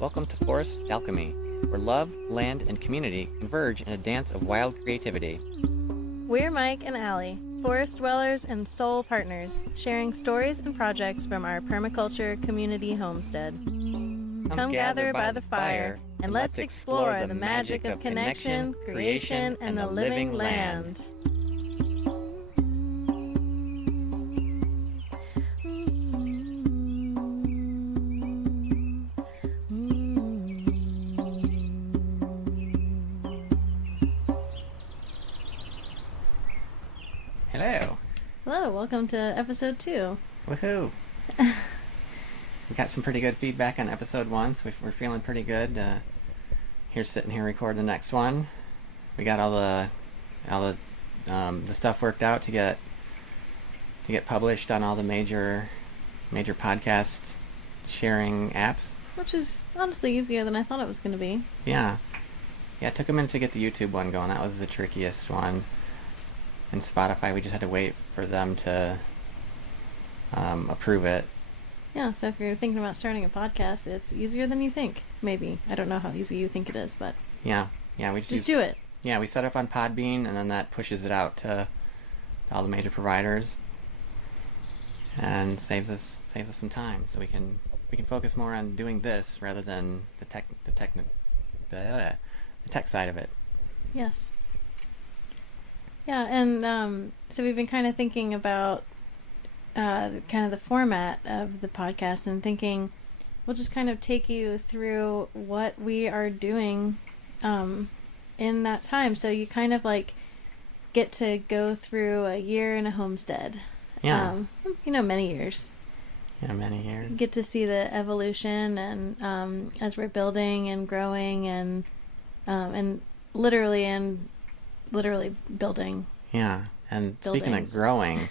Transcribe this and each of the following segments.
Welcome to Forest Alchemy, where love, land, and community converge in a dance of wild creativity. We're Mike and Allie, forest dwellers and soul partners, sharing stories and projects from our permaculture community homestead. Come gather by the fire, and let's explore the magic of connection, creation, and the living land. Hello. Hello, welcome to episode 2. Woohoo. We got some pretty good feedback on episode 1, so we're feeling pretty good. Sitting here recording the next one. We got all the stuff worked out to get published on all the major podcast sharing apps. Which is honestly easier than I thought it was going to be. Yeah, it took a minute to get the YouTube one going. That was the trickiest one. And Spotify, we just had to wait for them to approve it. Yeah, so if you're thinking about starting a podcast, it's easier than you think. Maybe. I don't know how easy you think it is, but... Yeah, we just do it. Yeah, we set up on Podbean, and then that pushes it out to all the major providers. And saves us some time, so we can focus more on doing this rather than the tech side of it. Yes. Yeah, and so we've been kind of thinking about kind of the format of the podcast and thinking we'll just kind of take you through what we are doing in that time. So you kind of like get to go through a year in a homestead. Yeah. Many years. Yeah, many years. You get to see the evolution and as we're building and growing and literally building. Yeah, and speaking of growing,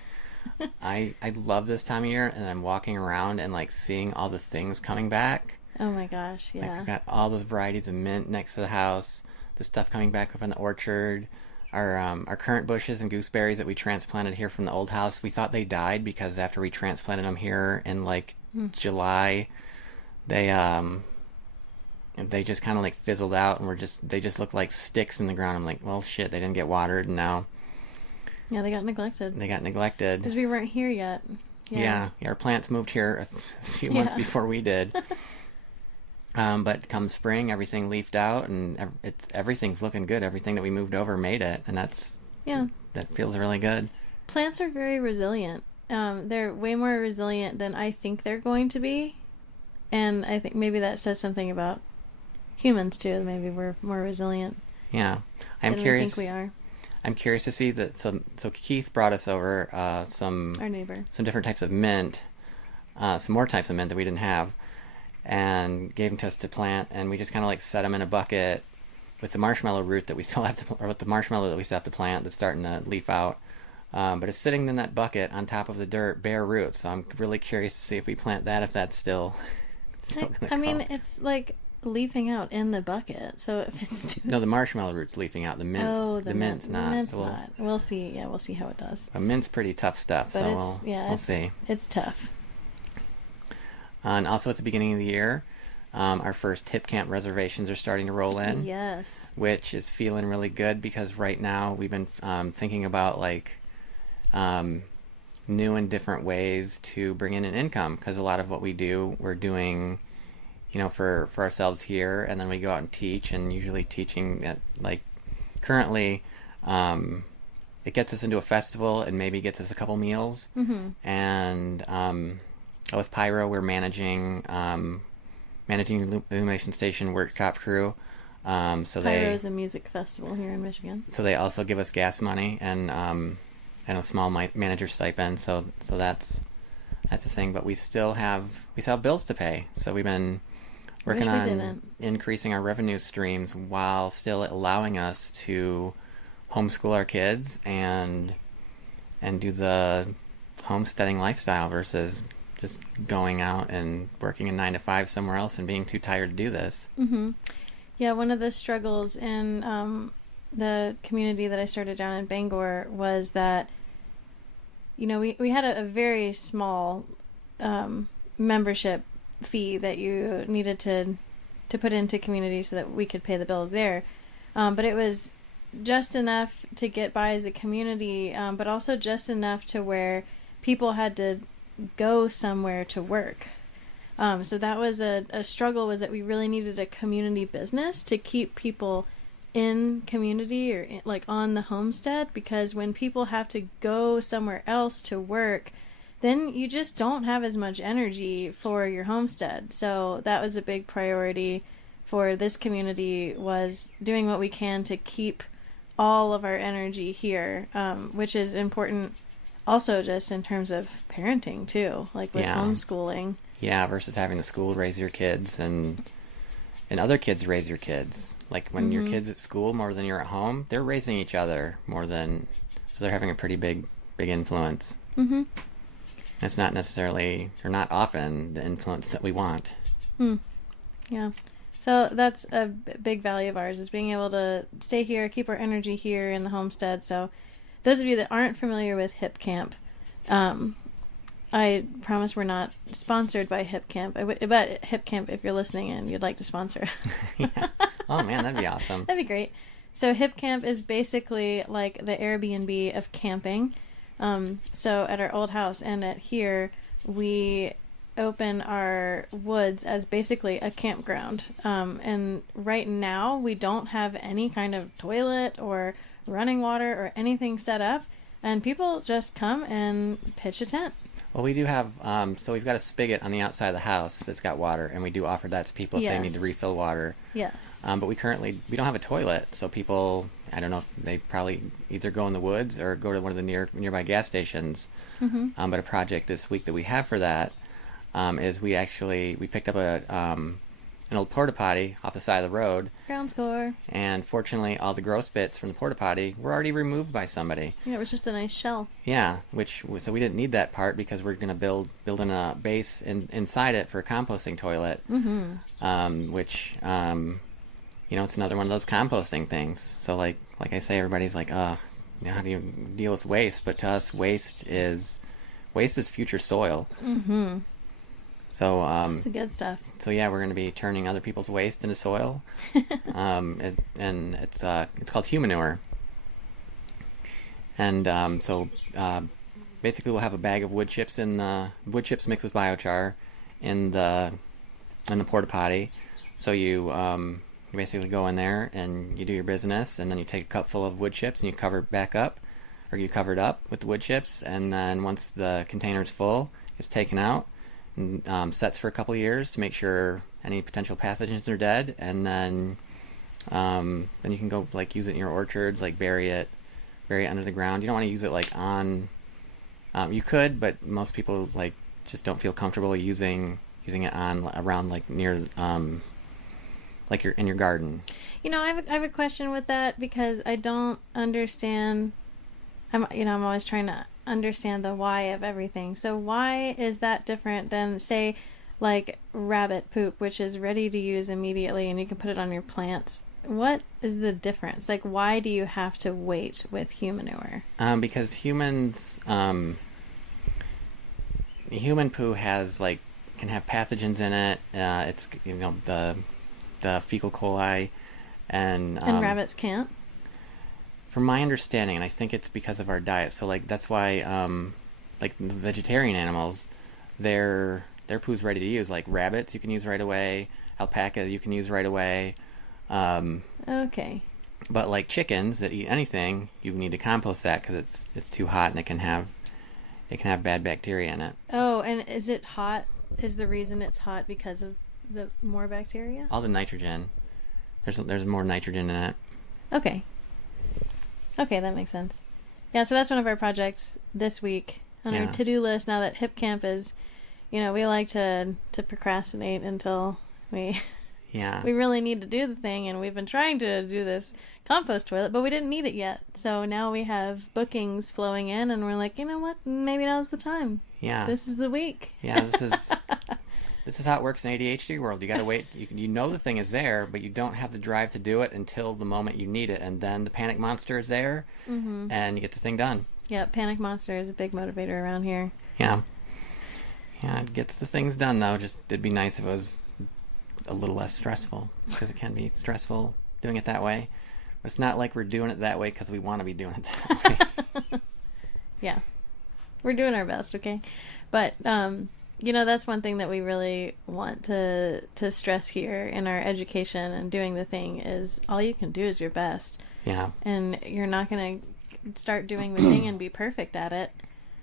I love this time of year, and I'm walking around and like seeing all the things coming back. Oh my gosh, yeah. Like, we've got all those varieties of mint next to the house, the stuff coming back up in the orchard, our currant bushes and gooseberries that we transplanted here from the old house. We thought they died because after we transplanted them here in like July, they just kind of like fizzled out and they just look like sticks in the ground. I'm like, well, shit, they didn't get watered, and now... Yeah, they got neglected. Because we weren't here yet. Yeah, our plants moved here a few months before we did. But come spring, everything leafed out, and everything's looking good. Everything that we moved over made it, and that feels really good. Plants are very resilient. They're way more resilient than I think they're going to be, and I think maybe that says something about humans too. Maybe we're more resilient. Yeah, I'm curious. We think we are. I'm curious to see that. So Keith brought us over our neighbor, some different types of mint, some more types of mint that we didn't have, and gave them to us to plant. And we just kind of like set them in a bucket with the marshmallow root that we still have to, or with the marshmallow that we still have to plant that's starting to leaf out. But it's sitting in that bucket on top of the dirt, bare roots. So I'm really curious to see if we plant that, if that's still I mean, it's like leafing out in the bucket, so if it's no, the marshmallow root's leafing out. The mint's not. The mint's not. We'll see. Yeah, we'll see how it does. But mint's pretty tough stuff, but so we'll see. It's tough. And also at the beginning of the year, our first tip camp reservations are starting to roll in. Yes. Which is feeling really good because right now we've been thinking about like new and different ways to bring in an income, because a lot of what we do, we're doing for ourselves here, and then we go out and teach, and usually teaching at, like, currently it gets us into a festival and maybe gets us a couple meals. Mm-hmm. And with Pyro, we're managing the Illumination Station workshop crew. Pyro is a music festival here in Michigan. So they also give us gas money and a small manager stipend. So that's the thing. But we still have bills to pay. So we've been working on increasing our revenue streams while still allowing us to homeschool our kids and do the homesteading lifestyle versus just going out and working a 9 to 5 somewhere else and being too tired to do this. Mm-hmm. Yeah, one of the struggles in the community that I started down in Bangor was that, we had a very small membership fee that you needed to to put into community so that we could pay the bills there. But it was just enough to get by as a community, but also just enough to where people had to go somewhere to work. So that was a struggle, was that we really needed a community business to keep people in community or like on the homestead, because when people have to go somewhere else to work, then you just don't have as much energy for your homestead. So that was a big priority for this community, was doing what we can to keep all of our energy here, which is important also just in terms of parenting too, like with homeschooling. Yeah, versus having the school raise your kids and other kids raise your kids. Like when your kid's at school more than you're at home, they're raising each other more than, so they're having a pretty big influence. Mm-hmm. It's not necessarily, or not often, the influence that we want. Yeah. So that's a big value of ours, is being able to stay here, keep our energy here in the homestead. So those of you that aren't familiar with Hip Camp, I promise we're not sponsored by Hip Camp. But Hip Camp, if you're listening and you'd like to sponsor. Yeah. Oh man, that'd be awesome. That'd be great. So Hip Camp is basically like the Airbnb of camping. So at our old house and at here, we open our woods as basically a campground. And right now we don't have any kind of toilet or running water or anything set up, and people just come and pitch a tent. Well, we do have, so we've got a spigot on the outside of the house that's got water, and we do offer that to people if they need to refill water. Yes. But we don't have a toilet, so people, I don't know if they probably either go in the woods or go to one of the nearby gas stations. Mm-hmm. But a project this week that we have for that is we picked up an old porta potty off the side of the road. Ground score. And fortunately, all the gross bits from the porta potty were already removed by somebody. Yeah, it was just a nice shell. Yeah, so we didn't need that part because we're going to build in a base inside it for a composting toilet. Mm-hmm. Which it's another one of those composting things. So like I say, everybody's like, how do you deal with waste? But to us, waste is future soil. Mm-hmm. So that's the good stuff. So yeah, we're going to be turning other people's waste into soil, and it's called humanure. And basically, we'll have a bag of wood chips mixed with biochar in the porta potty. So you basically go in there and you do your business, and then you take a cup full of wood chips and you cover it back up, or you cover it up with the wood chips, and then once the container's full, it's taken out. Sets for a couple of years to make sure any potential pathogens are dead, and then you can go like use it in your orchards, like bury it under the ground. You don't want to use it like on. You could, but most people like just don't feel comfortable using it around like near like you're in your garden. I have a question with that, because I don't understand. I'm always trying to understand the why of everything. So why is that different than, say, like rabbit poop, which is ready to use immediately and you can put it on your plants? What is the difference? Like, why do you have to wait with humanure? Because human poo can have pathogens in it. It's the fecal coli, and rabbits can't. From my understanding, and I think it's because of our diet. So like that's why like the vegetarian animals, their poo's ready to use. Like rabbits, you can use right away. Alpaca, you can use right away. Okay. But like chickens that eat anything, you need to compost that because it's too hot and it can have bad bacteria in it. Oh, and is it hot? Is the reason it's hot because of the more bacteria? All the nitrogen. There's more nitrogen in it. Okay. Okay, that makes sense. Yeah, so that's one of our projects this week on our to-do list. Now that Hip Camp is, we like to procrastinate until we really need to do the thing, and we've been trying to do this compost toilet, but we didn't need it yet. So now we have bookings flowing in, and we're like, you know what? Maybe now's the time. Yeah. This is the week. Yeah, this is how it works in ADHD world. You got to wait. You know the thing is there, but you don't have the drive to do it until the moment you need it, and then the panic monster is there, and you get the thing done. Yeah, panic monster is a big motivator around here. Yeah. Yeah, it gets the things done, though. Just it'd be nice if it was a little less stressful, because it can be stressful doing it that way. But it's not like we're doing it that way because we want to be doing it that way. Yeah. We're doing our best, okay? But, that's one thing that we really want to stress here in our education and doing the thing is all you can do is your best. Yeah. And you're not going to start doing the thing and be perfect at it.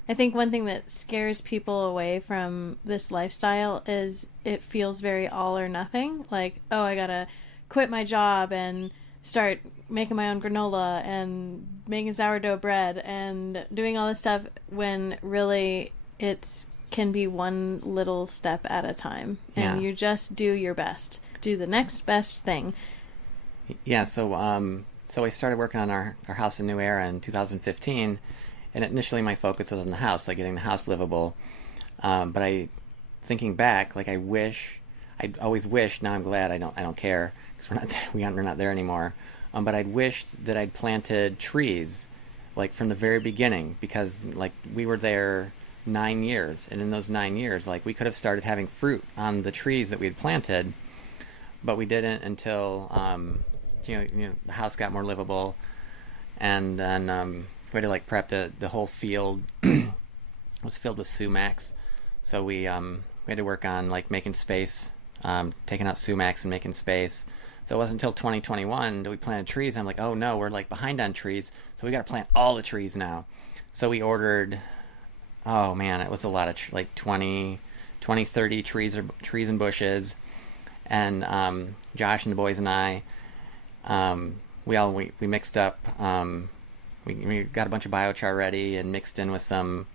I think one thing that scares people away from this lifestyle is it feels very all or nothing. Like, oh, I got to quit my job and start making my own granola and making sourdough bread and doing all this stuff, when really it's can be one little step at a time, and you just do your best, do the next best thing. Yeah. So I started working on our house in New Era in 2015, and initially my focus was on the house, like getting the house livable. But thinking back, like I always wished. Now I'm glad I don't care, because we're not there anymore. But I'd wished that I'd planted trees, like from the very beginning, because like we were there 9 years, and in those 9 years, like we could have started having fruit on the trees that we had planted, but we didn't until the house got more livable, and then we had to like prep the whole field. Was filled with sumacs, so we had to work on like making space, taking out sumacs and making space. So it wasn't until 2021 that we planted trees. I'm like, oh no, we're like behind on trees, so we got to plant all the trees now. So we ordered, oh man, it was a lot of like 20, 30 trees and bushes. And Josh and the boys and I, we mixed up. We got a bunch of biochar ready and mixed in with some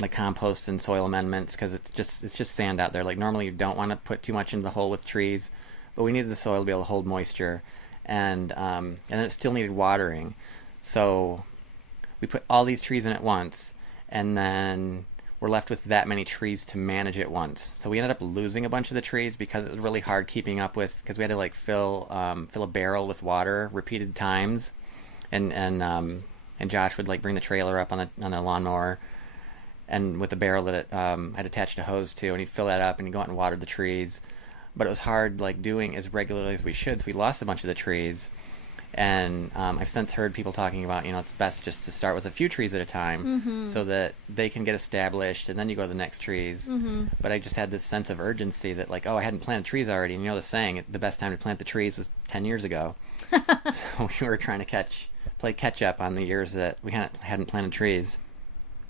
like compost and soil amendments, because it's just sand out there. Like normally you don't want to put too much in the hole with trees, but we needed the soil to be able to hold moisture, and it still needed watering. So we put all these trees in at once, and then we're left with that many trees to manage at once. So we ended up losing a bunch of the trees because it was really hard keeping up with, because we had to like fill a barrel with water repeated times, and Josh would like bring the trailer up on the lawnmower, and with the barrel that I'd attached a hose to, and he'd fill that up and he'd go out and water the trees. But it was hard like doing as regularly as we should, so we lost a bunch of the trees. And I've since heard people talking about, it's best just to start with a few trees at a time, so that they can get established, and then you go to the next trees. But I just had this sense of urgency that like, oh, I hadn't planted trees already. And the saying, the best time to plant the trees was 10 years ago. So we were trying to play catch up on the years that we hadn't planted trees.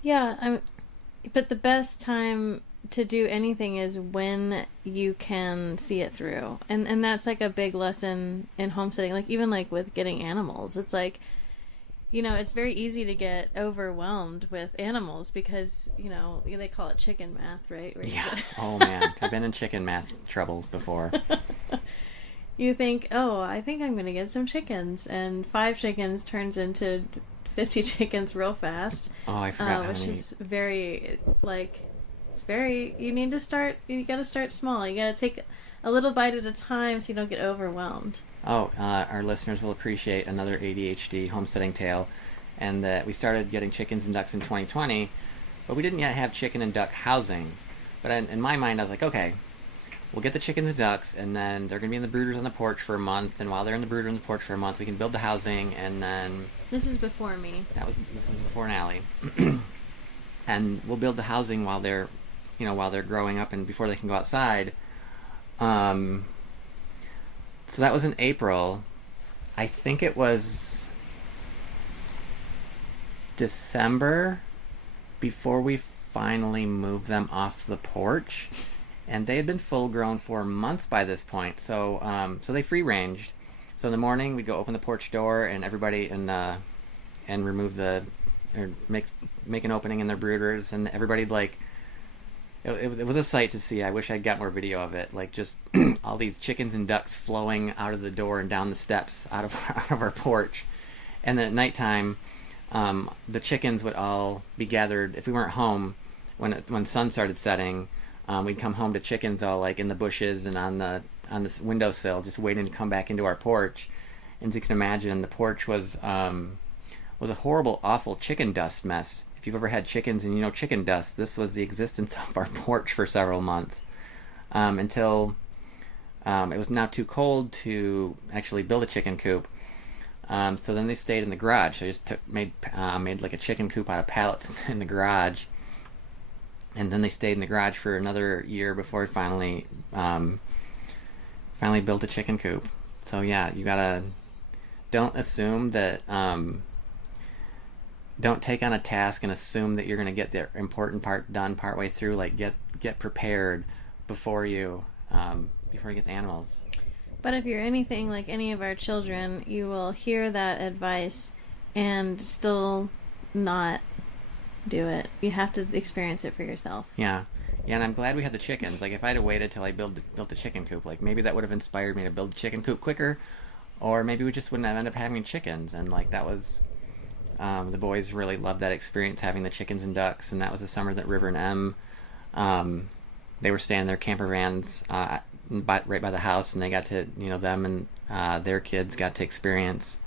Yeah, but the best time to do anything is when you can see it through. And that's like a big lesson in homesteading. Like even like with getting animals, it's like, it's very easy to get overwhelmed with animals because, they call it chicken math, right? Yeah. Oh man, I've been in chicken math troubles before. You think, oh, I think I'm going to get some chickens, and 5 chickens turns into 50 chickens real fast. Oh, I forgot. Which is very, you got to start small. You got to take a little bite at a time so you don't get overwhelmed. Oh, our listeners will appreciate another ADHD homesteading tale, and that we started getting chickens and ducks in 2020, but we didn't yet have chicken and duck housing. But in my mind, I was like, okay, we'll get the chickens and ducks, and then they're going to be in the brooders on the porch for a month, and while they're in the brooder on the porch for a month, we can build the housing, and then... This is before me. This is before Nally. And we'll build the housing while they're growing up and before they can go outside. So that was in April. I think it was December before we finally moved them off the porch. And they had been full grown for months by this point. So they free ranged. So in the morning we'd go open the porch door, and everybody and remove make an opening in their brooders, and everybody'd like, it was a sight to see. I wish I'd got more video of it, like just all these chickens and ducks flowing out of the door and down the steps out of our porch. And then at nighttime, the chickens would all be gathered. If we weren't home when sun started setting, we'd come home to chickens all like in the bushes and on the windowsill, just waiting to come back into our porch. And as you can imagine, the porch was a horrible, awful chicken dust mess. If you've ever had chickens and chicken dust, this was the existence of our porch for several months. until it was now too cold to actually build a chicken coop. So then they stayed in the garage. So I just made like a chicken coop out of pallets in the garage, and then they stayed in the garage for another year before we finally built a chicken coop. So yeah, you gotta don't assume that don't take on a task and assume that you're gonna get the important part done partway through. Like get prepared before you get the animals. But if you're anything like any of our children, you will hear that advice and still not do it. You have to experience it for yourself. Yeah. Yeah, and I'm glad we had the chickens. Like, if I'd have waited till I built the chicken coop, like, maybe that would have inspired me to build the chicken coop quicker, or maybe we just wouldn't have ended up having chickens. And, like, that was... the boys really loved that experience, having the chickens and ducks, and that was the summer that River and Em, they were staying in their camper vans right by the house, and they got to, them and their kids got to experience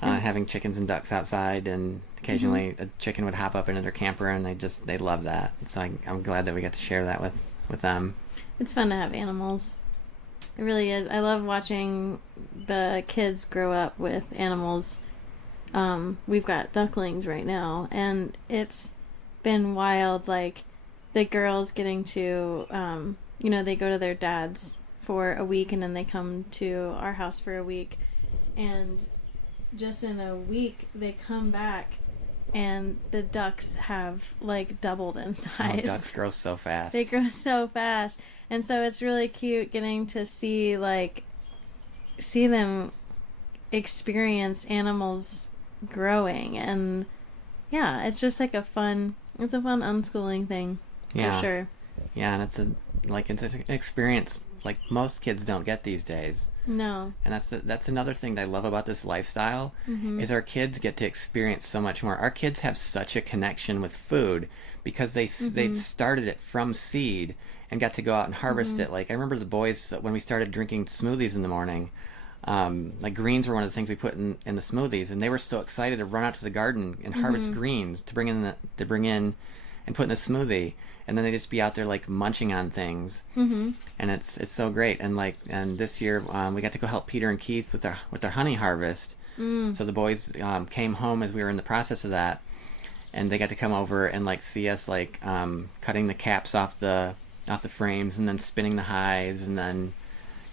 having chickens and ducks outside, and occasionally a chicken would hop up into their camper, and they love that. So I'm glad that we got to share that with them. It's fun to have animals. It really is. I love watching the kids grow up with animals. We've got ducklings right now, and it's been wild. Like, the girls getting to, they go to their dad's for a week, and then they come to our house for a week, and just in a week they come back and the ducks have like doubled in size. Oh, ducks grow so fast. They grow so fast, and so it's really cute getting to see them experience animals growing. And yeah, it's just like a fun unschooling thing for sure. Yeah, and it's an experience like most kids don't get these days. No. And that's another thing that I love about this lifestyle, is our kids get to experience so much more. Our kids have such a connection with food because they started it from seed and got to go out and harvest it. Like, I remember the boys, when we started drinking smoothies in the morning, like greens were one of the things we put in the smoothies, and they were so excited to run out to the garden and harvest greens to bring in and put in a smoothie. And then they just be out there like munching on things, and it's so great. And this year we got to go help Peter and Keith with their honey harvest. So the boys came home as we were in the process of that, and they got to come over and like see us like cutting the caps off the frames, and then spinning the hives, and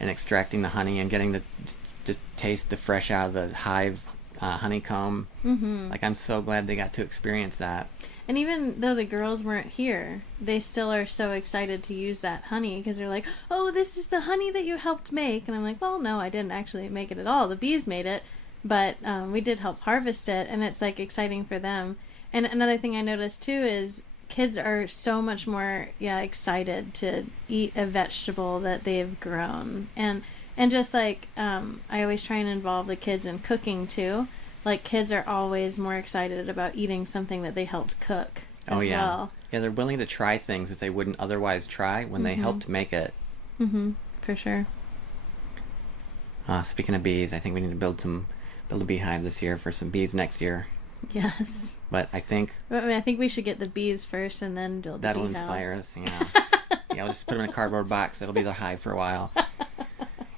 extracting the honey and getting to taste the fresh out of the hive honeycomb. Like, I'm so glad they got to experience that. And even though the girls weren't here, they still are so excited to use that honey, because they're like, oh, this is the honey that you helped make. And I'm like, well, no, I didn't actually make it at all. The bees made it, but we did help harvest it, and it's like exciting for them. And another thing I noticed too is kids are so much more excited to eat a vegetable that they've grown. And just like I always try and involve the kids in cooking too. Like, kids are always more excited about eating something that they helped cook as well. Yeah, they're willing to try things that they wouldn't otherwise try when they helped make it. For sure. Speaking of bees, I think we need to build a beehive this year for some bees next year. Yes. But I think we should get the bees first and then build the that'll bee inspire house. us, yeah. Yeah, we'll just put them in a cardboard box. That'll be their hive for a while.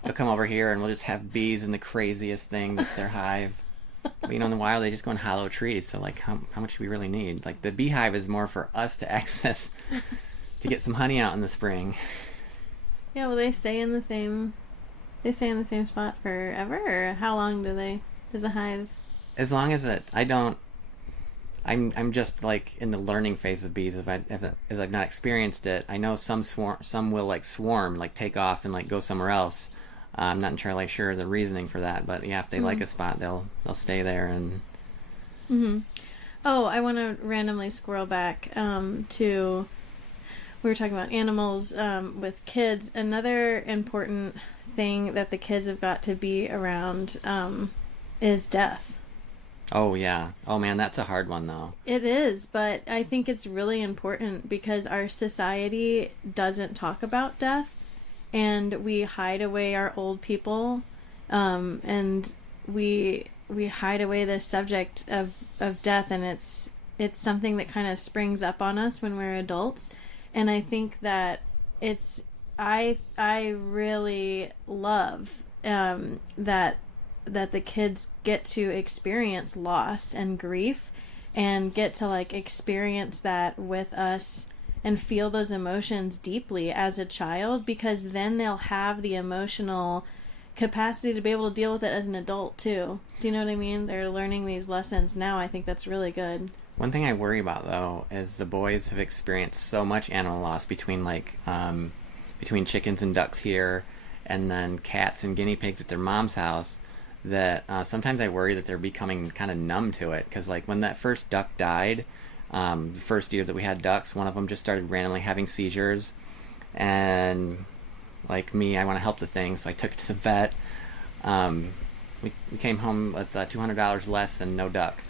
They'll come over here and we'll just have bees in the craziest thing that's their hive. But, in the wild, they just go in hollow trees. So, like, how much do we really need? Like, the beehive is more for us to access to get some honey out in the spring. Yeah, will they stay in the same spot forever, or how long does the hive? As long as I'm just like in the learning phase of bees. As I've not experienced it, I know some will like swarm, like take off and like go somewhere else. I'm not entirely sure the reasoning for that, but yeah, if they like a spot, they'll stay there. And Oh, I want to randomly squirrel back to, we were talking about animals with kids. Another important thing that the kids have got to be around is death. Oh yeah. Oh man, that's a hard one though. It is, but I think it's really important because our society doesn't talk about death. And we hide away our old people, and we hide away the subject of death, and it's something that kind of springs up on us when we're adults. And I think that I really love that the kids get to experience loss and grief and get to like experience that with us and feel those emotions deeply as a child, because then they'll have the emotional capacity to be able to deal with it as an adult too. Do you know what I mean? They're learning these lessons now. I think that's really good. One thing I worry about though is the boys have experienced so much animal loss between between chickens and ducks here, and then cats and guinea pigs at their mom's house, that sometimes I worry that they're becoming kind of numb to it. Because like when that first duck died, the first year that we had ducks, one of them just started randomly having seizures, and like me, I want to help the thing, so I took it to the vet. We came home with $200 less and no duck,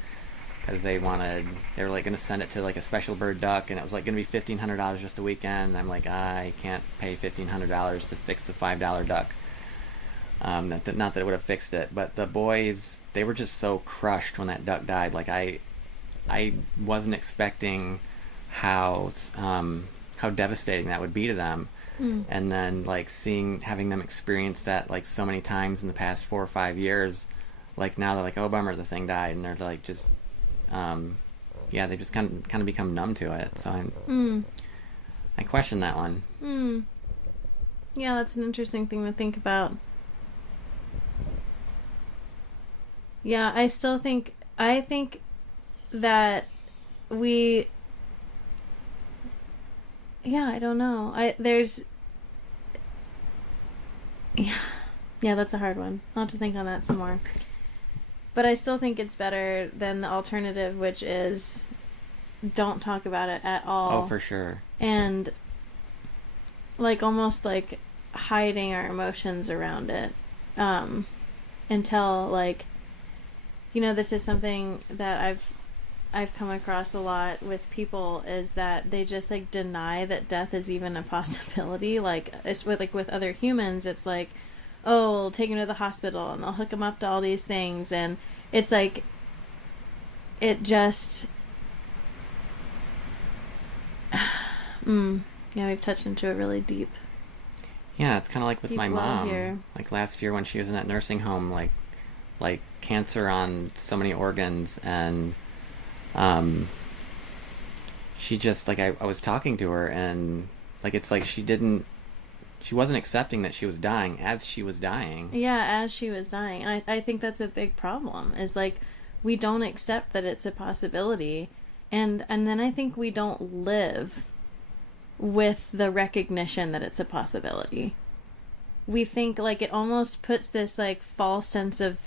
because they were like going to send it to like a special bird duck, and it was like going to be $1,500 just a weekend. And I'm like, I can't pay $1,500 to fix the $5 duck. Not that it would have fixed it, but the boys, they were just so crushed when that duck died. Like I wasn't expecting how devastating that would be to them. And then like having them experience that like so many times in the past 4 or 5 years, like now they're like, oh bummer, the thing died, and they're like just they just kind of become numb to it. So I question that one. Yeah, that's an interesting thing to think about. Yeah, I think that I don't know. Yeah, that's a hard one. I'll have to think on that some more. But I still think it's better than the alternative, which is don't talk about it at all. Oh, for sure. And like almost like hiding our emotions around it until like, this is something that I've come across a lot with people, is that they just like deny that death is even a possibility. Like it's with other humans, it's like, oh, we'll take him to the hospital and they'll hook him up to all these things, and it's like it just yeah, we've touched into a really deep. Yeah, it's kind of like with my mom here. Like last year when she was in that nursing home, like cancer on so many organs, and she just like I was talking to her, and like it's like she wasn't accepting that she was dying as she was dying. Yeah, as she was dying. And I think that's a big problem, is like we don't accept that it's a possibility, and then I think we don't live with the recognition that it's a possibility. We think like it almost puts this like false sense of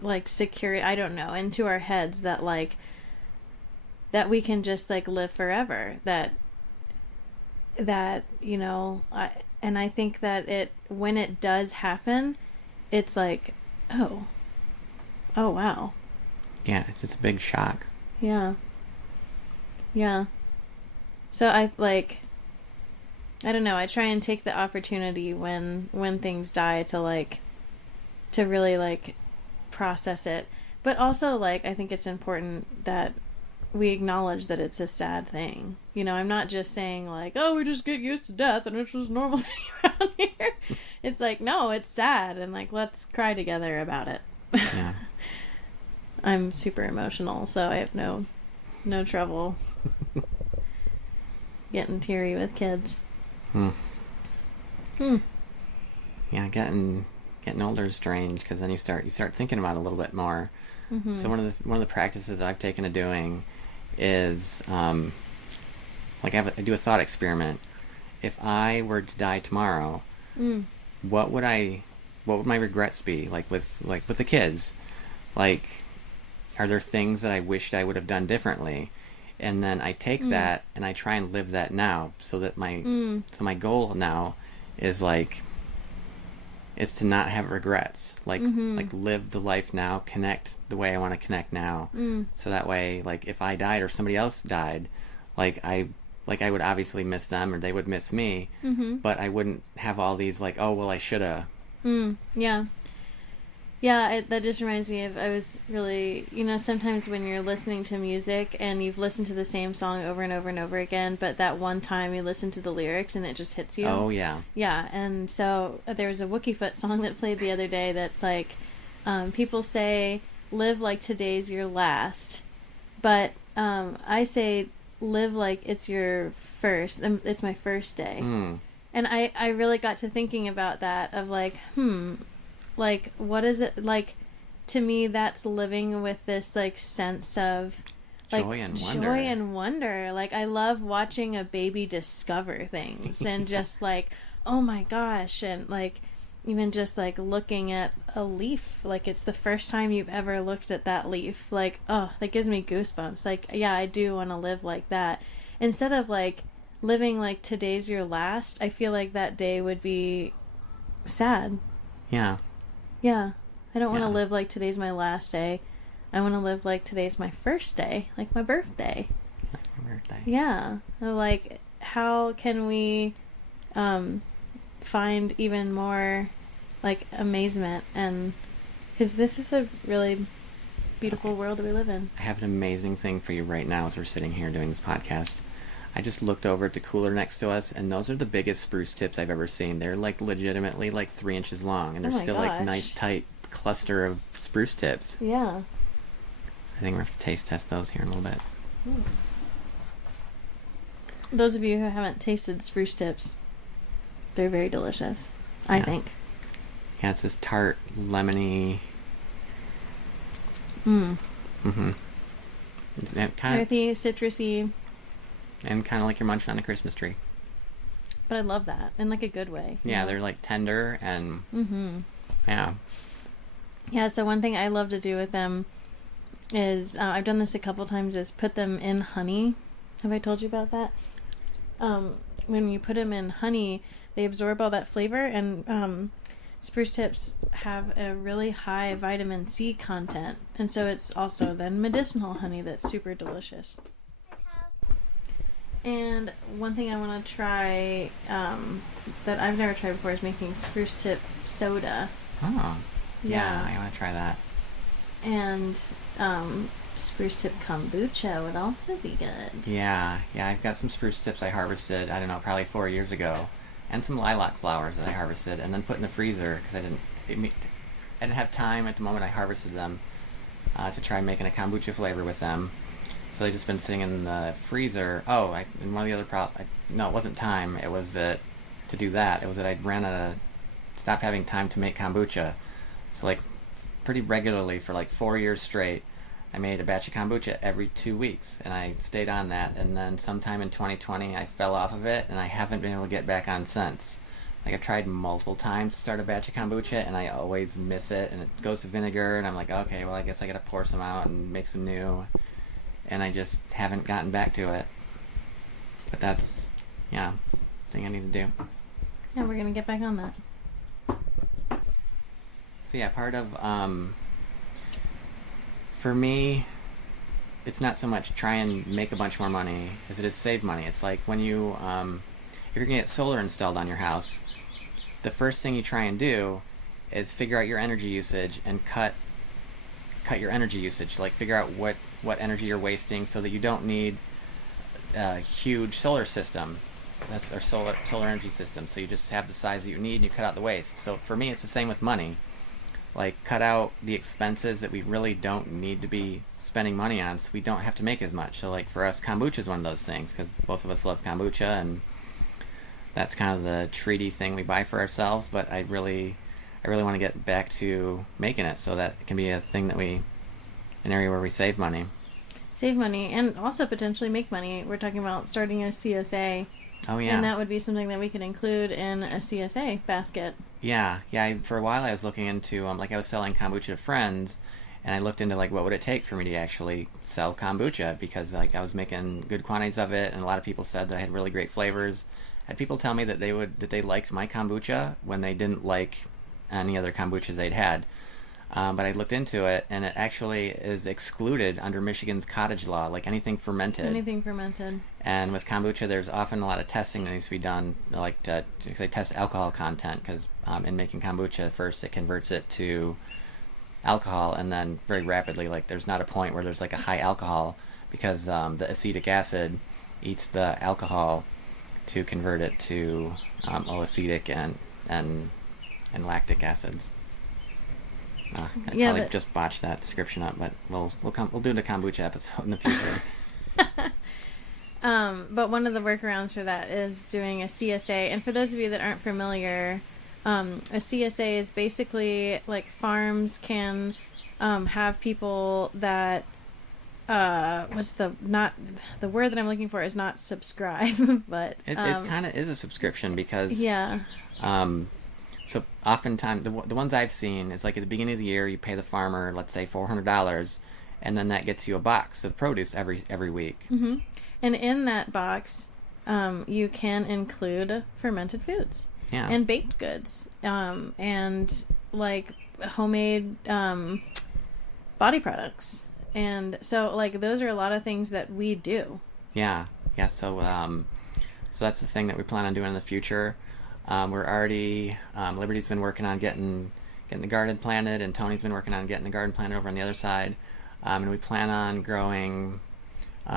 like security, I don't know, into our heads that like that we can just like live forever, that and I think that when it does happen, it's like, oh wow. Yeah, it's just a big shock. Yeah. So I don't know, I try and take the opportunity when things die to really like process it. But also like I think it's important that we acknowledge that it's a sad thing. I'm not just saying like, oh, we just get used to death and it's just a normal thing around here. It's like, no, it's sad, and like let's cry together about it. Yeah. I'm super emotional, so I have no trouble getting teary with kids. Yeah, getting older is strange, because then you start thinking about it a little bit more. So one of the practices I've taken to doing is like I do a thought experiment. If I were to die tomorrow, what would my regrets be? Like with the kids, like are there things that I wished I would have done differently? And then I take that and I try and live that now, so that my goal now is to not have regrets, like live the life now, connect the way I want to connect now. So that way, like if I died or somebody else died, like I would obviously miss them, or they would miss me, but I wouldn't have all these like, oh well, I shoulda. Yeah, Yeah, that just reminds me of, I was really, sometimes when you're listening to music and you've listened to the same song over and over and over again, but that one time you listen to the lyrics and it just hits you. Oh, yeah. Yeah, and so there was a Wookiefoot song that played the other day that's like, people say, live like today's your last, but I say, live like it's your first, it's my first day. Mm. And I really got to thinking about that, of like, like, what is it like? To me, that's living with this like sense of like joy and wonder. Joy and wonder. Like, I love watching a baby discover things and just like, oh my gosh, and like even just like looking at a leaf, like it's the first time you've ever looked at that leaf. Like, oh, that gives me goosebumps. Like, yeah, I do want to live like that instead of like living like today's your last. I feel like that day would be sad. Yeah. Yeah. I don't want to live like today's my last day. I want to live like today's my first day, like my birthday. Like my birthday. Yeah. Like, how can we find even more like amazement, and because this is a really beautiful world that we live in. I have an amazing thing for you right now as we're sitting here doing this podcast. I just looked over at the cooler next to us, and those are the biggest spruce tips I've ever seen. They're like legitimately like 3 inches long, and they're still like nice tight cluster of spruce tips. Yeah. So I think we're going to taste test those here in a little bit. Those of you who haven't tasted spruce tips, they're very delicious, I think. Yeah, it's this tart, lemony. Mm-hmm. Earthy, citrusy. And kind of like you're munching on a Christmas tree. But I love that, in like a good way. Yeah, they're like tender and... Yeah. Yeah, so one thing I love to do with them is, I've done this a couple times, is put them in honey. Have I told you about that? When you put them in honey, they absorb all that flavor, and spruce tips have a really high vitamin C content, and so it's also then medicinal honey that's super delicious. And one thing I want to try that I've never tried before is making spruce tip soda. Oh, yeah, I want to try that. And spruce tip kombucha would also be good. Yeah, I've got some spruce tips I harvested, I don't know, probably 4 years ago, and some lilac flowers that I harvested and then put in the freezer because I didn't have time at the moment I harvested them to try making a kombucha flavor with them. So they've just been sitting in the freezer. And one of the other problems, no, it wasn't time. It was to do that. It was that I stopped having time to make kombucha. So like pretty regularly for like 4 years straight, I made a batch of kombucha every 2 weeks, and I stayed on that. And then sometime in 2020, I fell off of it, and I haven't been able to get back on since. Like, I've tried multiple times to start a batch of kombucha, and I always miss it, and it goes to vinegar, and I'm like, okay, well, I guess I gotta pour some out and make some new. And I just haven't gotten back to it. But that's, thing I need to do. Yeah, we're gonna get back on that. So yeah, part of, for me, it's not so much try and make a bunch more money as it is save money. It's like when you, if you're gonna get solar installed on your house, the first thing you try and do is figure out your energy usage and cut your energy usage. Like, figure out what energy you're wasting so that you don't need a huge solar system. That's our solar energy system. So you just have the size that you need and you cut out the waste. So for me, it's the same with money. Like, cut out the expenses that we really don't need to be spending money on so we don't have to make as much. So like for us, kombucha is one of those things because both of us love kombucha, and that's kind of the treaty thing we buy for ourselves. But I really want to get back to making it so that it can be a thing that an area where we save money. Save money and also potentially make money. We're talking about starting a CSA. Oh, yeah. And that would be something that we could include in a CSA basket. Yeah. For a while I was looking into, I was selling kombucha to friends, and I looked into, like, what would it take for me to actually sell kombucha, because, like, I was making good quantities of it, and a lot of people said that I had really great flavors. I had people tell me that they liked my kombucha when they didn't like any other kombuchas they'd had. But I looked into it, and it actually is excluded under Michigan's cottage law, like anything fermented. Anything fermented. And with kombucha, there's often a lot of testing that needs to be done, like they test alcohol content, because in making kombucha, first it converts it to alcohol, and then very rapidly, like there's not a point where there's like a high alcohol because the acetic acid eats the alcohol to convert it to acetic and lactic acids. I probably just botched that description up, but we'll do the kombucha episode in the future. But one of the workarounds for that is doing a CSA. And for those of you that aren't familiar, a CSA is basically like farms can have people that the word that I'm looking for is not subscribe, but it's kind of is a subscription because yeah. So oftentimes the ones I've seen is like at the beginning of the year you pay the farmer, let's say $400, and then that gets you a box of produce every week. Mm-hmm. And in that box, you can include fermented foods and baked goods, and like homemade body products. And so, like, those are a lot of things that we do. Yeah. So that's the thing that we plan on doing in the future. We're already Liberty's been working on getting the garden planted, and Tony's been working on getting the garden planted over on the other side. And we plan on growing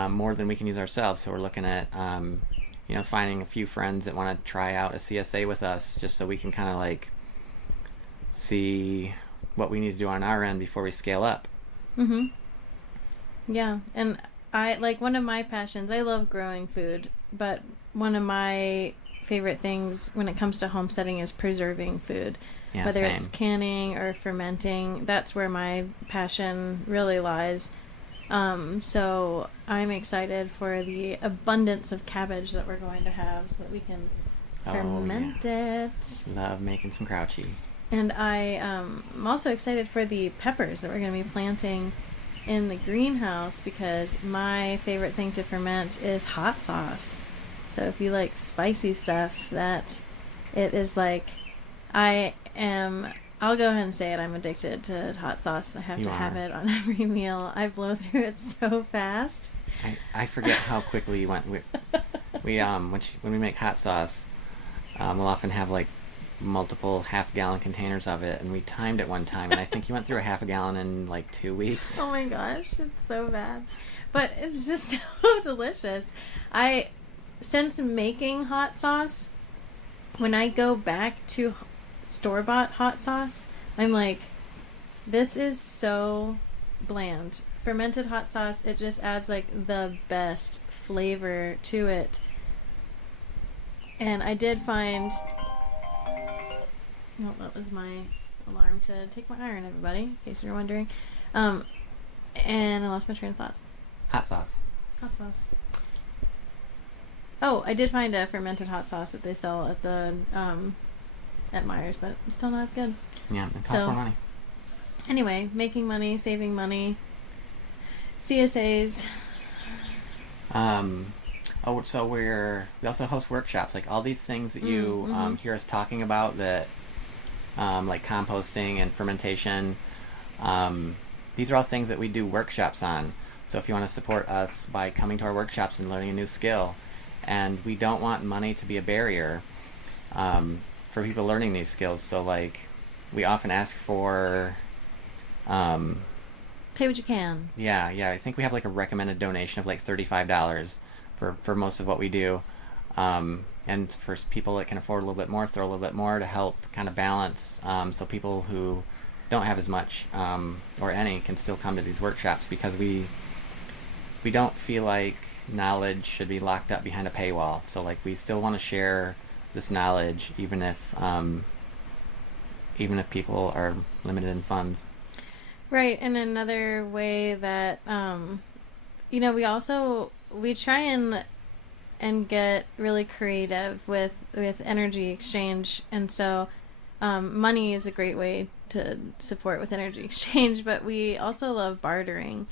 more than we can use ourselves. So we're looking at finding a few friends that want to try out a CSA with us, just so we can kind of like see what we need to do on our end before we scale up. Mm-hmm. Yeah, and I like one of my passions. I love growing food, but one of my favorite things when it comes to homesteading is preserving food. Yeah, whether same. It's canning or fermenting. That's where my passion really lies. So I'm excited for the abundance of cabbage that we're going to have so that we can ferment it. Love making some crouchy. And I'm also excited for the peppers that we're going to be planting in the greenhouse, because my favorite thing to ferment is hot sauce. So if you like spicy stuff, that it is like I'll go ahead and say it, I'm addicted to hot sauce. I have to have it on every meal. I blow through it so fast. I forget how quickly you went. When we make hot sauce, we'll often have like multiple half-gallon containers of it, and we timed it one time, and I think you went through a half a gallon in like 2 weeks. Oh my gosh, it's so bad, but it's just so delicious. Since making hot sauce, when I go back to store-bought hot sauce, I'm like, this is so bland. Fermented hot sauce, it just adds like the best flavor to it. And I did find... Oh, that was my alarm to take my iron, everybody, in case you're wondering. And I lost my train of thought. Hot sauce. Oh, I did find a fermented hot sauce that they sell at the at Myers, but it's still not as good. Yeah, it costs more money. Anyway, making money, saving money, CSAs. So we also host workshops, like all these things that you hear us talking about, that like composting and fermentation. These are all things that we do workshops on. So if you want to support us by coming to our workshops and learning a new skill, and we don't want money to be a barrier for people learning these skills. So like we often ask for pay what you can. Yeah. I think we have like a recommended donation of like $35 for most of what we do. And for people that can afford a little bit more, throw a little bit more to help kind of balance, so people who don't have as much or any can still come to these workshops, because we don't feel like knowledge should be locked up behind a paywall. So like we still want to share this knowledge, even if people are limited in funds. Right. And another way that we try and get really creative with energy exchange, and so money is a great way to support with energy exchange, but we also love bartering,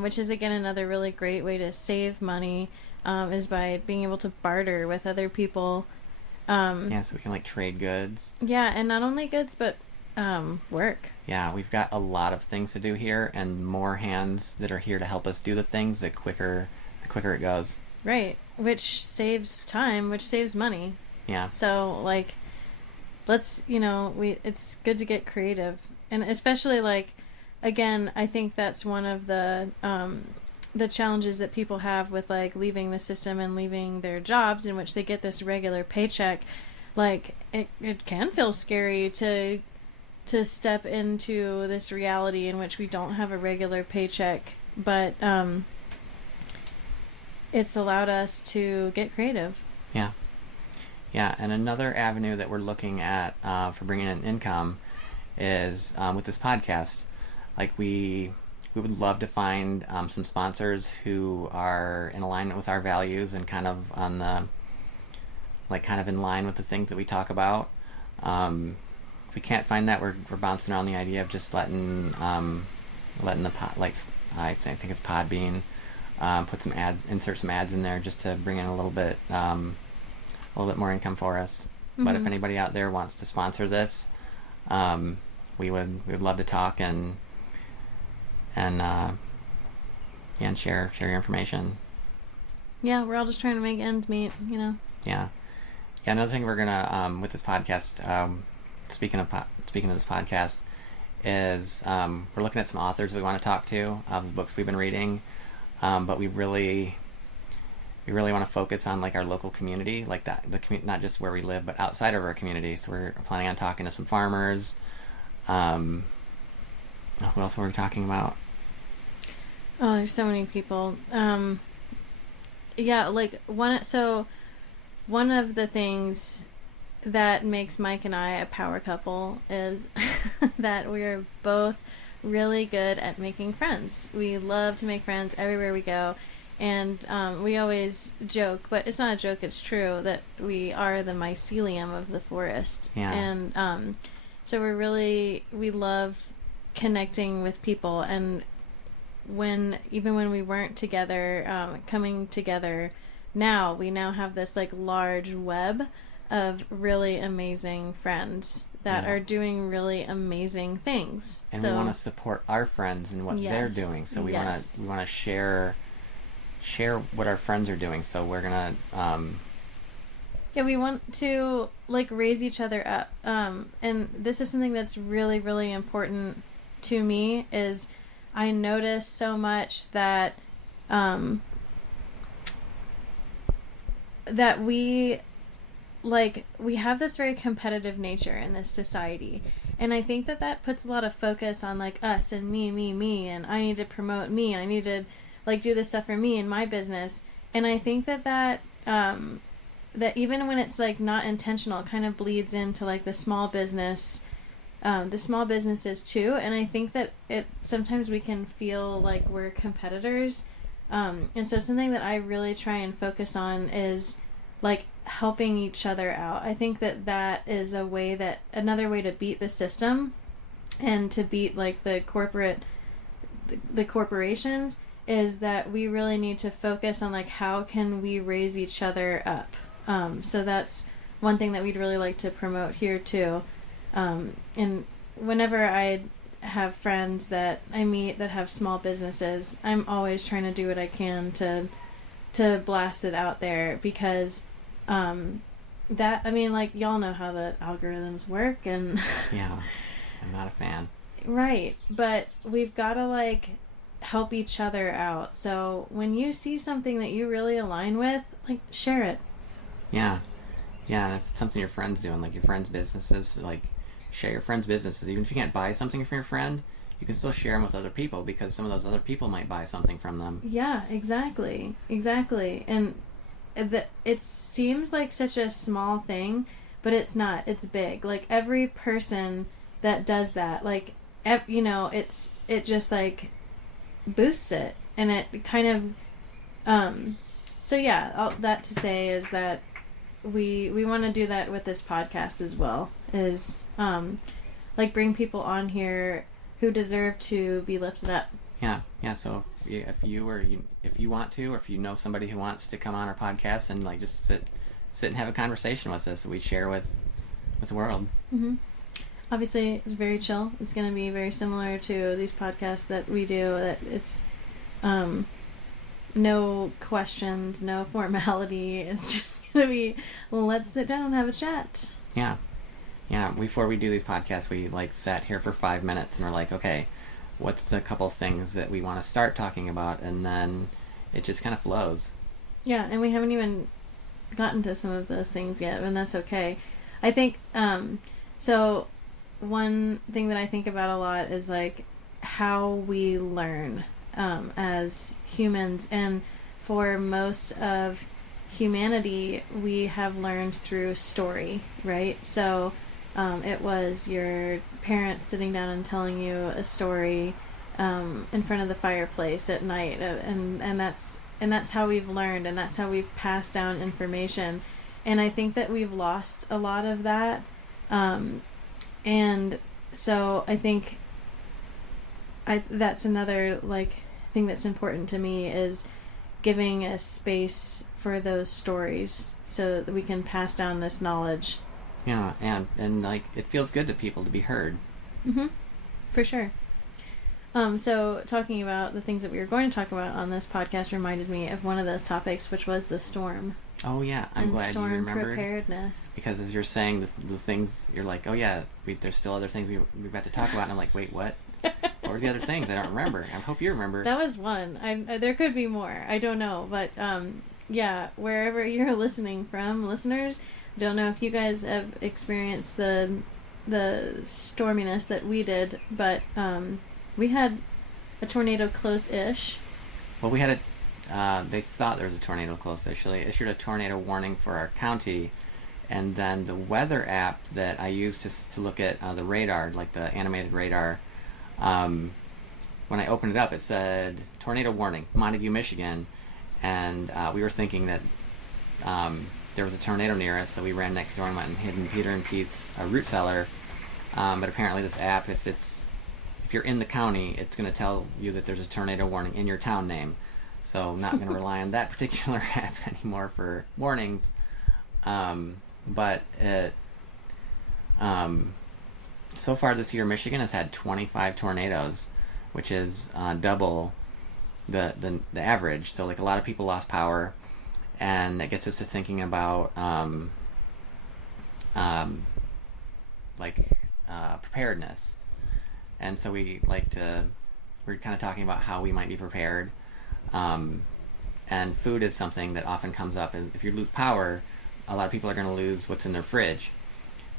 which is again another really great way to save money, is by being able to barter with other people. So we can like trade goods. And not only goods, but work. We've got a lot of things to do here, and more hands that are here to help us do the things, the quicker it goes. Right, which saves time, which saves money. So like, let's it's good to get creative, and especially like again, I think that's one of the challenges that people have with like leaving the system and leaving their jobs in which they get this regular paycheck. Like it can feel scary to step into this reality in which we don't have a regular paycheck, but it's allowed us to get creative. Yeah. Yeah, and another avenue that we're looking at for bringing in income is with this podcast. Like we would love to find some sponsors who are in alignment with our values and kind of on the kind of in line with the things that we talk about. If we can't find that, we're bouncing around the idea of just letting the I think it's Podbean put some ads, insert some ads in there just to bring in a little bit more income for us. Mm-hmm. But if anybody out there wants to sponsor this, we would love to talk and share your information. Yeah, we're all just trying to make ends meet, you know. Yeah. Another thing we're gonna with this podcast, speaking of this podcast, is we're looking at some authors we want to talk to of the books we've been reading, but we really want to focus on like our local community, like that not just where we live, but outside of our community. So we're planning on talking to some farmers. What else were we talking about? Oh, there's so many people. Yeah, like one of the things that makes Mike and I a power couple is that we're both really good at making friends. We love to make friends everywhere we go. And we always joke, but it's not a joke, it's true, that we are the mycelium of the forest. Yeah. And so we love connecting with people. And even when we weren't together, coming together now, we now have this like large web of really amazing friends that are doing really amazing things. And we want to support our friends and what they're doing. So we want to share what our friends are doing. So we're gonna we want to like raise each other up. And this is something that's really, really important to me. Is I notice so much that that we have this very competitive nature in this society. And I think that puts a lot of focus on like us and me, and I need to promote me, and I need to like do this stuff for me and my business. And I think that even when it's like not intentional, it kind of bleeds into like the small businesses too. And I think that sometimes we can feel like we're competitors. And so something that I really try and focus on is like helping each other out. I think that is another way to beat the system and to beat like the corporations, is that we really need to focus on like how can we raise each other up. So that's one thing that we'd really like to promote here too. And whenever I have friends that I meet that have small businesses, I'm always trying to do what I can to blast it out there, because like y'all know how the algorithms work, and yeah, I'm not a fan. Right, but we've got to like help each other out. So when you see something that you really align with, like share it. Yeah, and if it's something your friend's doing, like your friend's businesses, like share your friend's businesses. Even if you can't buy something from your friend, you can still share them with other people, because some of those other people might buy something from them. Yeah, exactly. And it seems like such a small thing, but it's not. It's big. Like every person that does that, like it just like boosts it, and it kind of so yeah, all that to say is that we want to do that with this podcast as well, is like bring people on here who deserve to be lifted up. Yeah. So if you want to, or if you know somebody who wants to come on our podcast and like just sit and have a conversation with us, we share with the world. Mm-hmm. Obviously, it's very chill. It's going to be very similar to these podcasts that we do. That it's no questions, no formality. It's just going to be, let's sit down and have a chat. Yeah. Before we do these podcasts, we like sat here for 5 minutes and we're like, okay, what's a couple things that we want to start talking about, and then it just kind of flows. Yeah, and we haven't even gotten to some of those things yet, and that's okay. I think, so one thing that I think about a lot is like how we learn as humans, and for most of humanity we have learned through story, right? So it was your parents sitting down and telling you a story in front of the fireplace at night, and that's how we've learned, and that's how we've passed down information. And I think that we've lost a lot of that. And so I think that's another like thing that's important to me, is giving a space for those stories so that we can pass down this knowledge. Yeah, and like it feels good to people to be heard. Mm-hmm. For sure. So talking about the things that we were going to talk about on this podcast reminded me of one of those topics, which was the storm. Oh yeah, I'm glad you remembered. Storm preparedness. Because as you're saying the things, you're like, oh yeah, there's still other things we've got to talk about, and I'm like, wait, what? What were the other things? I don't remember. I hope you remember. That was one. There could be more. I don't know, but yeah, wherever you're listening from, listeners, don't know if you guys have experienced the storminess that we did, but we had a tornado close-ish. Well, we had they thought there was a tornado close-ish. They issued a tornado warning for our county, and then the weather app that I used to look at the radar, like the animated radar, when I opened it up, it said tornado warning, Montague, Michigan, and we were thinking that there was a tornado near us, so we ran next door and went and hid in Peter and Pete's root cellar. But apparently, this app, if you're in the county, it's going to tell you that there's a tornado warning in your town name. So I'm not going to rely on that particular app anymore for warnings. But so far this year, Michigan has had 25 tornadoes, which is double the average. So like a lot of people lost power, and it gets us to thinking about preparedness. And so we're kind of talking about how we might be prepared. And food is something that often comes up. If you lose power, a lot of people are going to lose what's in their fridge.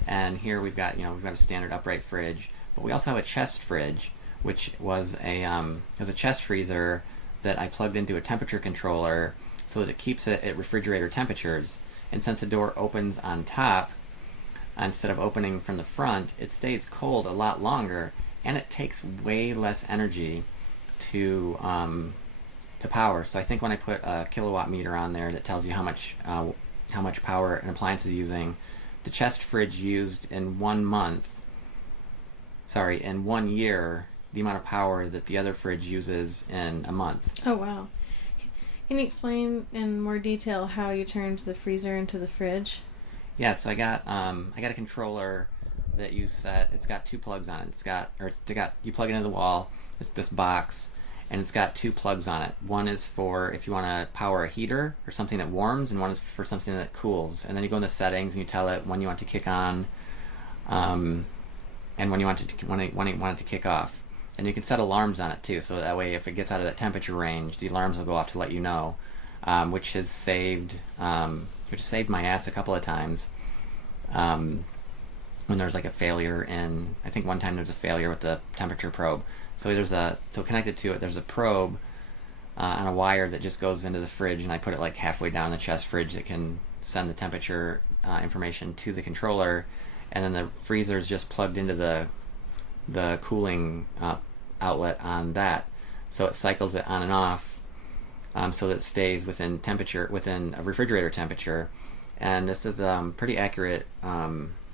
And here we've got a standard upright fridge, but we also have a chest fridge, which was a chest freezer that I plugged into a temperature controller so that it keeps it at refrigerator temperatures. And since the door opens on top instead of opening from the front, it stays cold a lot longer, and it takes way less energy to power. So I think when I put a kilowatt meter on there that tells you how much power an appliance is using, the chest fridge used in 1 year, the amount of power that the other fridge uses in a month. Oh wow. Can you explain in more detail how you turned the freezer into the fridge? Yeah, so I got a controller that it's got 2 plugs on it. You plug it into the wall. It's this box, and it's got 2 plugs on it. One is for if you want to power a heater or something that warms, and one is for something that cools. And then you go in the settings and you tell it when you want to kick on, and when you want it to kick off. And you can set alarms on it too, so that way if it gets out of that temperature range, the alarms will go off to let you know, which has saved my ass a couple of times. When there's like a failure I think one time there's a failure with the temperature probe. So connected to it, there's a probe on a wire that just goes into the fridge, and I put it like halfway down the chest fridge that can send the temperature information to the controller, and then the freezer is just plugged into the cooling outlet on that, so it cycles it on and off, so that it stays within a refrigerator temperature. And this is pretty accurate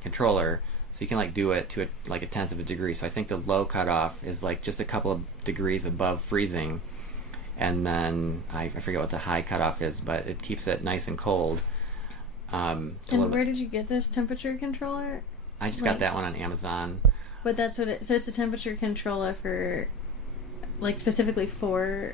controller, so you can like do it to a 1/10 of a degree. So I think the low cutoff is like just a couple of degrees above freezing, and then I forget what the high cutoff is, but it keeps it nice and cold. And where did you get this temperature controller? I just got that one on Amazon. But that's so it's a temperature controller for, like, specifically for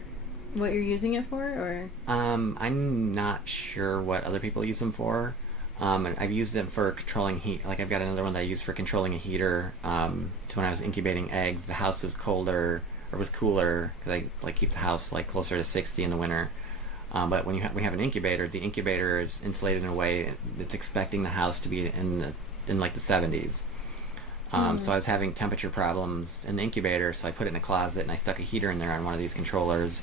what you're using it for, or? I'm not sure what other people use them for. I've used them for controlling heat. Like, I've got another one that I use for controlling a heater. So when I was incubating eggs, the house was colder, or or was cooler because I like keep the house like closer to 60 in the winter. But when we have an incubator, the incubator is insulated in a way that's expecting the house to be in like the 70s. So I was having temperature problems in the incubator, so I put it in a closet and I stuck a heater in there on one of these controllers.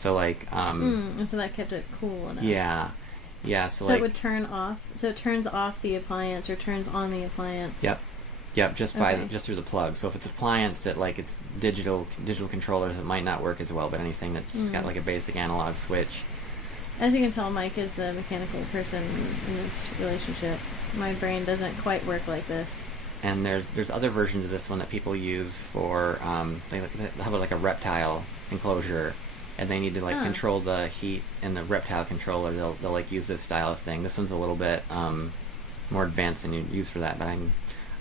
So like, and so that kept it cool enough. Yeah. So like, it would turn off. So it turns off the appliance or turns on the appliance. Yep. Just through the plug. So if it's appliance that like it's digital controllers, it might not work as well. But anything that's got like a basic analog switch. As you can tell, Mike is the mechanical person in this relationship. My brain doesn't quite work like this. And there's other versions of this one that people use for they have like a reptile enclosure, and they need to like control the heat in the reptile controller. They'll like use this style of thing. This one's a little bit more advanced than you use for that, but I'm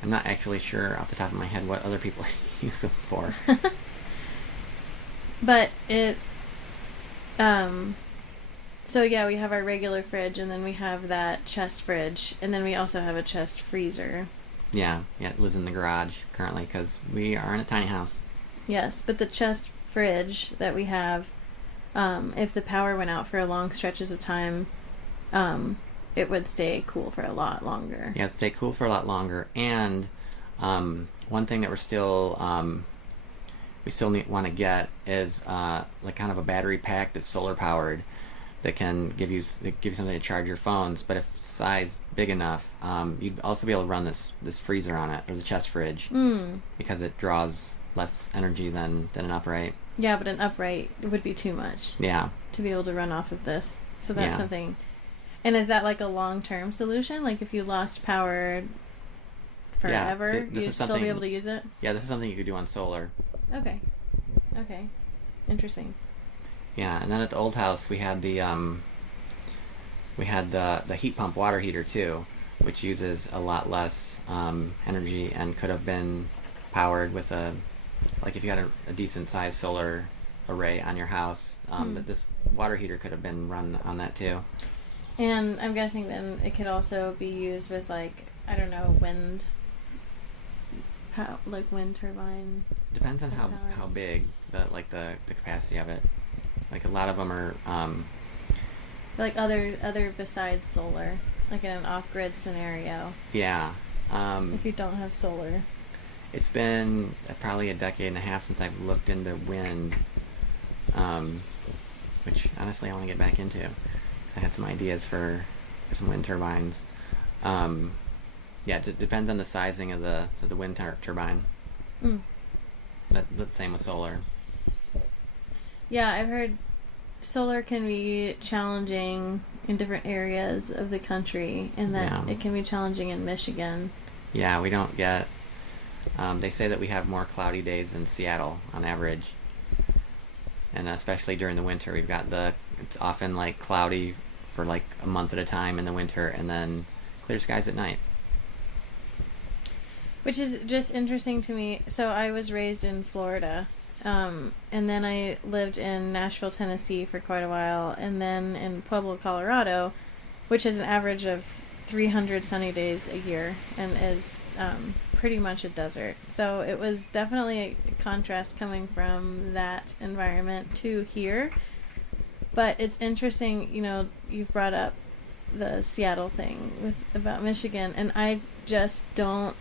not actually sure off the top of my head what other people use them for. But it so yeah, we have our regular fridge, and then we have that chest fridge, and then we also have a chest freezer. Yeah, it lives in the garage currently because we are in a tiny house. Yes, but the chest fridge that we have, if the power went out for long stretches of time, it would stay cool for a lot longer. Yeah, it'd stay cool for a lot longer. And one thing that we still want to get is like kind of a battery pack that's solar powered that can give you something to charge your phones. But if size big enough, you'd also be able to run this freezer on it, or the chest fridge, because it draws less energy than an upright. Yeah, but an upright would be too much. Yeah. To be able to run off of this. So that's something. And is that like a long-term solution? Like if you lost power forever, you'd still be able to use it? Yeah, this is something you could do on solar. Okay. Interesting. Yeah, and then at the old house we had the heat pump water heater too, which uses a lot less energy and could have been powered with if you had a decent sized solar array on your house, that this water heater could have been run on that too. And I'm guessing then it could also be used with wind turbine. Depends on how big the capacity of it. Like a lot of them are like other besides solar, like in an off-grid scenario. Yeah. If you don't have solar. It's been probably a decade and a half since I've looked into wind, which honestly I want to get back into. I had some ideas for some wind turbines. It depends on the sizing of the wind turbine. That's the same with solar. Yeah, I've heard solar can be challenging in different areas of the country, and that it can be challenging in Michigan. Yeah, we don't get... they say that we have more cloudy days in Seattle on average. And especially during the winter, we've got it's often like cloudy for like a month at a time in the winter, and then clear skies at night. Which is just interesting to me. So I was raised in Florida, and then I lived in Nashville, Tennessee for quite a while, and then in Pueblo, Colorado, which is an average of 300 sunny days a year and is pretty much a desert. So it was definitely a contrast coming from that environment to here. But it's interesting, you've brought up the Seattle thing about Michigan, and I just don't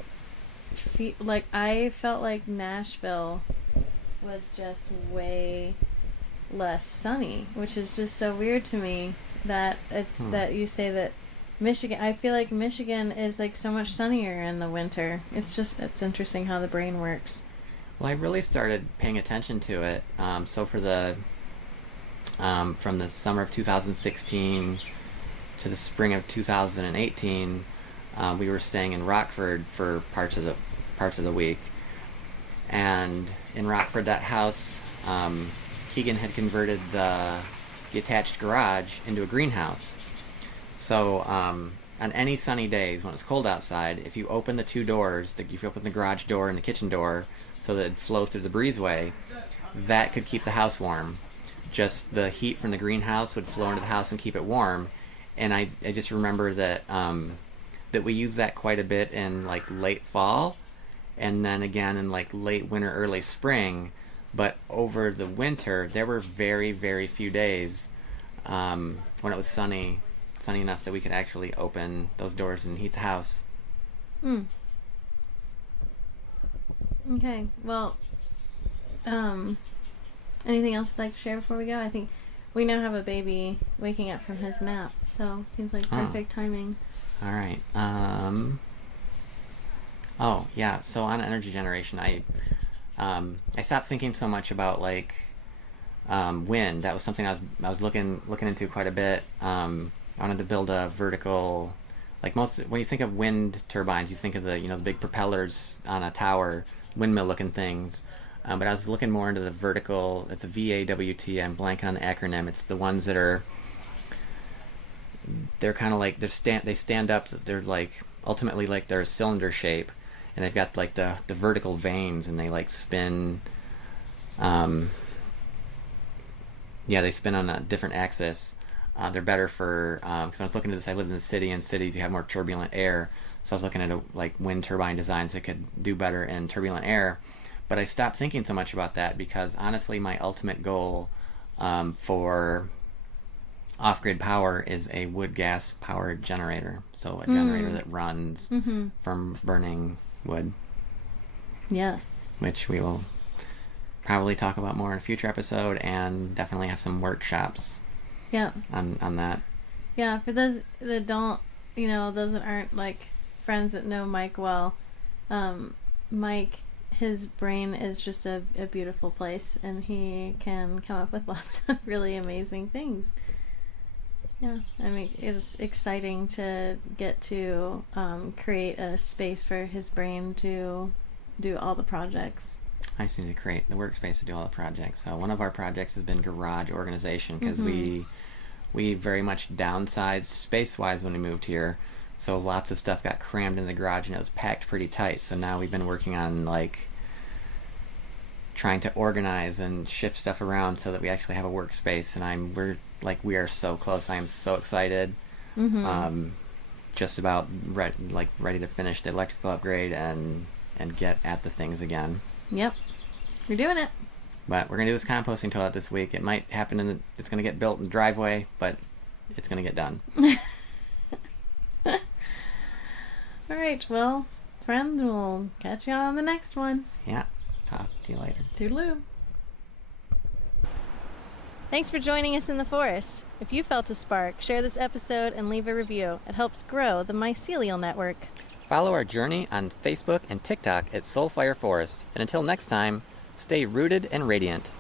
feel like... I felt like Nashville was just way less sunny, which is just so weird to me that that you say that Michigan... I feel like Michigan is like so much sunnier in the winter. It's interesting how the brain works. Well, I really started paying attention to it. So for the from the summer of 2016 to the spring of 2018, we were staying in Rockford for parts of the week. And in Rockford, that house, Keegan had converted the attached garage into a greenhouse. So on any sunny days when it's cold outside, if you open the two doors, if you open the garage door and the kitchen door so that it flows through the breezeway, that could keep the house warm. Just the heat from the greenhouse would flow into the house and keep it warm. And I just remember that that we use that quite a bit in like late fall, and then again in like late winter, early spring. But over the winter, there were very, very few days when it was sunny enough that we could actually open those doors and heat the house. Okay, well, anything else you'd like to share before we go? I think we now have a baby waking up from his nap, so seems like perfect timing. All right. Oh yeah. So on energy generation, I stopped thinking so much about like wind. That was something I was looking into quite a bit. I wanted to build a vertical, like when you think of wind turbines, you think of the the big propellers on a tower, windmill looking things. But I was looking more into the vertical. It's a VAWT. I'm blanking on the acronym. It's the ones that they're kind of like they stand up. They're like ultimately like they're a cylinder shape, and they've got like the vertical vanes, and they like spin. They spin on a different axis. They're better for because I was looking at this. I live in the city, and cities you have more turbulent air, so I was looking at like wind turbine designs that could do better in turbulent air. But I stopped thinking so much about that because honestly, my ultimate goal for off-grid power is a wood gas powered generator. So a generator that runs from burning wood. Yes. Which we will probably talk about more in a future episode, and definitely have some workshops. Yeah. On that. Yeah, for those that don't, those that aren't like friends that know Mike well, Mike, his brain is just a beautiful place, and he can come up with lots of really amazing things. Yeah, I mean, it's exciting to get to create a space for his brain to do all the projects. I just need to create the workspace to do all the projects. So one of our projects has been garage organization, because we very much downsized space-wise when we moved here. So lots of stuff got crammed in the garage, and it was packed pretty tight. So now we've been working on like trying to organize and shift stuff around so that we actually have a workspace. And we are so close. I am so excited. Just about ready to finish the electrical upgrade and get at the things again. Yep, you're doing it. But we're gonna do this composting toilet this week. It might happen it's gonna get built in the driveway, but it's gonna get done. All right, well, friends, we'll catch you on the next one. Yeah, talk to you later. Toodaloo. Thanks for joining us in the forest. If you felt a spark, share this episode and leave a review. It helps grow the mycelial network. Follow our journey on Facebook and TikTok at Soulfire Forest. And until next time, stay rooted and radiant.